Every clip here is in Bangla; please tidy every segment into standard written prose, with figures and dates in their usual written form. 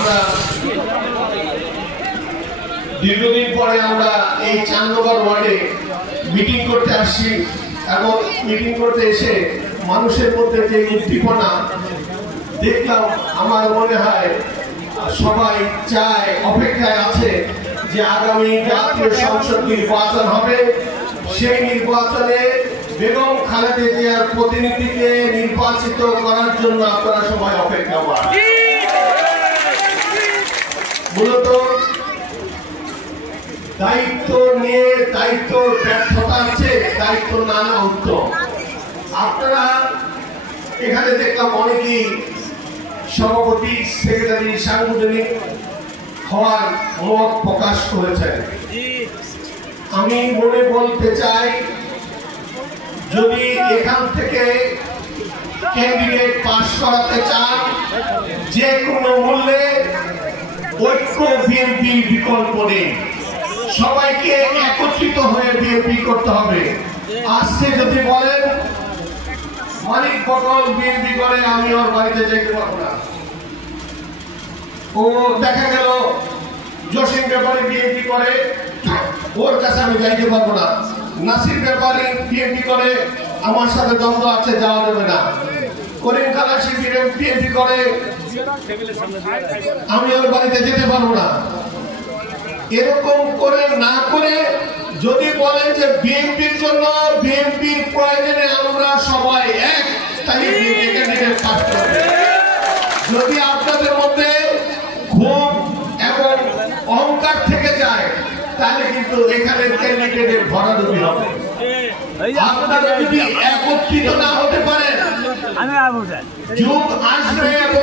আমরা দীর্ঘদিন পরে আমরা এই 4 নম্বর ওয়ার্ডে মিটিং করতে আসছি এবং মিটিং করতে এসে মানুষের মধ্যে যে উদ্দীপনা দেখলাম, আমার মনে হয় সবাই চায়, অপেক্ষায় আছে যে আগামী জাতীয় সংসদ নির্বাচন হবে। সেই নির্বাচনে বেগম খালেদা জিয়ার প্রতিনিধিকে নির্বাচিত করার জন্য আপনারা সবাই অপেক্ষামান। মূলত দায়িত্ব নিয়ে দায়িত্ব ব্যর্থতার চেয়ে দায়িত্ব না নেওয়া উত্তম। আপনারা এখানে দেখলাম অনেকেই সভাপতি, সেক্রেটারি, সাংগঠনিক হওয়ার মত প্রকাশ করেছেন। আমি মনে বলতে চাই, যদি এখান থেকে ক্যান্ডিডেট পাস করাতে চান, যে কোনো মূল্যে ঐক্য বিএনপির বিকল্প নেই। সবাইকে একত্রিত হয়ে বিএনপি করতে হবে। আজকে যদি বলেন মালিক বকল বিএনপি করে, আমি ওর বাড়িতে যেতে পারবো না। ও দেখা গেল জসিম ব্যাপারী বিএনপি করে, ওর কাছে আমি যাইতে পারবো না। নাসির ব্যাপারী বিএনপি করে, আমার সাথে দ্বন্দ্ব আছে, যাওয়া যাবে না। করিম খালাসি বিএনপি করে, আমি ওর বাড়িতে যেতে পারবো না। এরকম করে না করে যদি বলেন যে বিএনপির জন্য, বিএনপির প্রয়োজনে আমরা সবাই এক, তাই যদি আপনাদের মধ্যে ক্ষোভ এবং অহংকার থেকে যায়, তাহলে কিন্তু এখানে ক্যান্ডিডেটের ভরাডুবি হবে। আপনারা যদি একত্রিত না হতে পারেন, যুগ আসবে এবং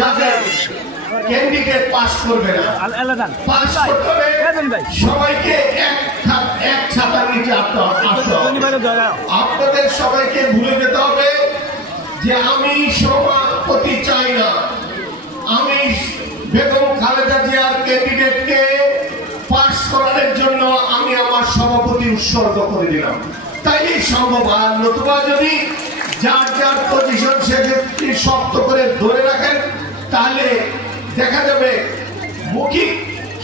যাবে ক্যান্ডিডেট পাস করবে না। পাস করতে হলে সবাইকে এক ছাতার নিচে আসতে হবে। আপনাদের সবাইকে ভুলে যেতে হবে যে আমি সভাপতি চাই না, আমি বেগম খালেদা জিয়ার ক্যান্ডিডেটকে পাস করানোর জন্য আমি আমার সভাপতি উৎসর্গ করে দিলাম। তাই সম্ভব। আর নতুবা যদি যার যার পজিশন সেক্ষেত্রে শক্ত করে ধরে রাখেন, তাহলে দেখা যাবে মৌখিক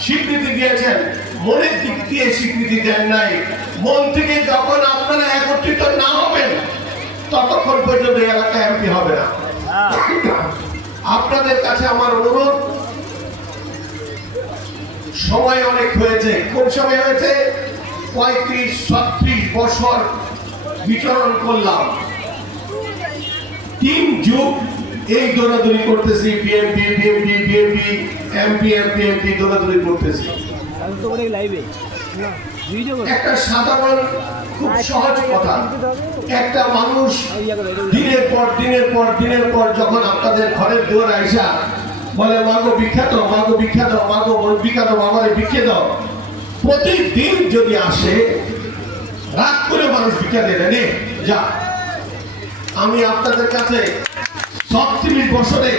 স্বীকৃতি দিয়েছেন, মনের দিক দিয়ে স্বীকৃতি দেন নাই। মন থেকে যখন আপনারা একত্রিত না হবেন, ততক্ষণ পর্যন্ত এলাকা এমপি হবে না। আপনাদের কাছে আমার অনুরোধ, সময় অনেক হয়েছে। কোন সময় হয়েছে? 35-36 বছর বিচরণ করলাম, 3 যুগ এই দৌড়াদৌড়ি করতেছি, BNP BNP BNP MP MP MP দৌড়াদৌড়ি করতেছি। একটা সাধারণ খুব সহজ কথা, একটা মানুষ দিনের পর দিনের পর দিনের পর যখন আপনাদের ঘরের দুয়ারে আইসা বলে মাগো বিখ্যাত, মাগো বিখ্যাত, মাগো বিখ্যাত, আমারে ভিক্ষে দাও, প্রতিদিন যদি আসে, রাগ করে মানুষ ভিক্ষা দেবে নে যা। আমি আপনাদের কাছে 36 বছরে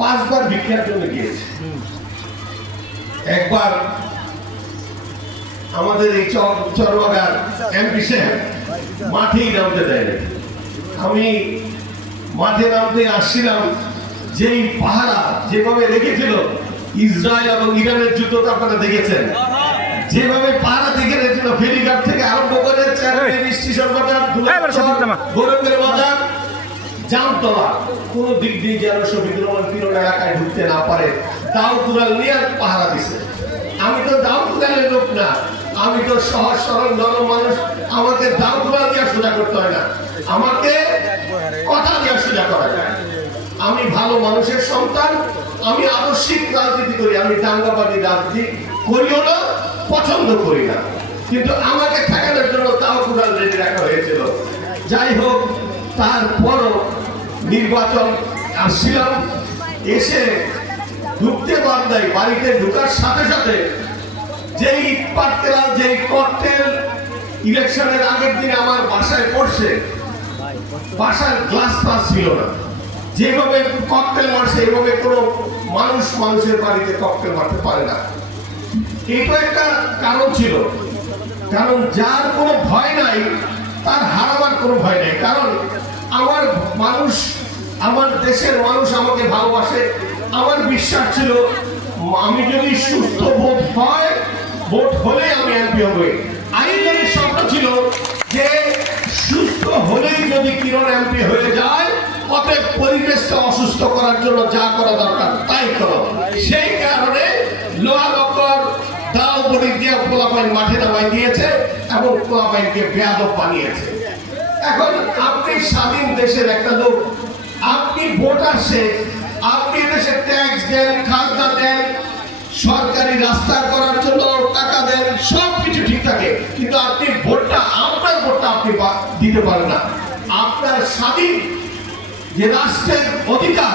5 বার ভিক্ষার জন্য গিয়েছি। একবার আমাদের এই চরবাগার এমপি সাহেব মাঠেই নামতে দেয়। আমি মাঠে নামতে আসছিলাম, যেই পাহারা যেভাবে রেখেছিল, ইসরায়েল এবং ইরানের যুদ্ধটা আপনারা দেখেছেন, যেভাবে পাহারা দেখে রেখেছিল, ফেরিঘাট থেকে আরম্ভ করে স্টেশন বাজার, গোরখের বাজার, জামতলা, কোন দিক দিয়ে যেন শফিকুর রহমান পিরোন এলাকায় ঢুকতে না পারে, দাও কুড়াল নিয়ে পাহারা দিছে। আমি তো দাও কুড়ালের লোক না, আমি তো সহজ সরল নরম মানুষ, আমাকে দাও কুড়াল দিয়ে সোজা করতে হয় না, আমাকে কথা দিয়ে সোজা করা যায়। আমি ভালো মানুষের সন্তান, আমি আদর্শিক রাজনীতি করি, আমি দাঙ্গাবাদী রাজনীতি করিও না, পছন্দ করি না, কিন্তু আমাকে ঠেকানোর জন্য তাও কুড়াল রেডি রাখা হয়েছিল। যাই হোক, তারপরও নির্বাচন আসছিলাম, এসে ঢুকতে বাধ্য, বাড়িতে ঢুকার সাথে সাথে যেই পাটকেলা, যেই ককটেল ইলেকশনের আগের দিন আমার বাসায় পড়ছে, বাসার গ্লাস পাস ছিল না, যেভাবে ককটেল মারছে এইভাবে কোনো মানুষ মানুষের বাড়িতে ককটেল মারতে পারে না। এটা একটা কারণ ছিল, কারণ যার কোনো ভয় নাই তার হারাবার কোনো ভয় নাই। কারণ আমার মানুষ, আমার দেশের মানুষ আমাকে ভালোবাসে, আমার বিশ্বাস ছিল আমি যদি সুস্থ ভোট হলে আমি এমপি হব। আরেকজনের স্বপ্ন ছিল যে সুস্থ হলেই যদি কিরণ এমপি হয়ে যায়, অতএব পরিবেশটা অসুস্থ করার জন্য যা করা দরকার তাই করো। সেই কারণে লোহা লক্কর দাও বলি দিয়ে পোলাপাইন মাঠে নামাই দিয়েছে এবং পোলাপাইনকে বেয়াদব বানিয়েছে। এখন আপনি স্বাধীন দেশের একটা লোক, আপনি ভোট আসে, আপনি দেশে ট্যাক্স দেন, খাজনা দেন, সরকারি রাস্তা করার জন্য টাকা দেন, সবকিছু ঠিক থাকে, কিন্তু আপনি ভোটটা, আপনার ভোটটা আপনি দিতে পারেন না। আপনার স্বাধীন যে রাষ্ট্রের অধিকার,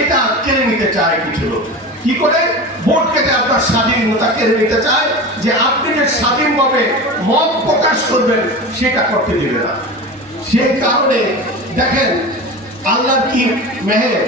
এটা কেড়ে নিতে চায় কিছু লোক। কি করে? ভোট কেটে আপনার স্বাধীনতা কেড়ে নিতে চায়, যে আপনি যে স্বাধীনভাবে মত প্রকাশ করবেন সেটা করতে দিবে না। সেই কারণে দেখেন আল্লাহর কি মেহের,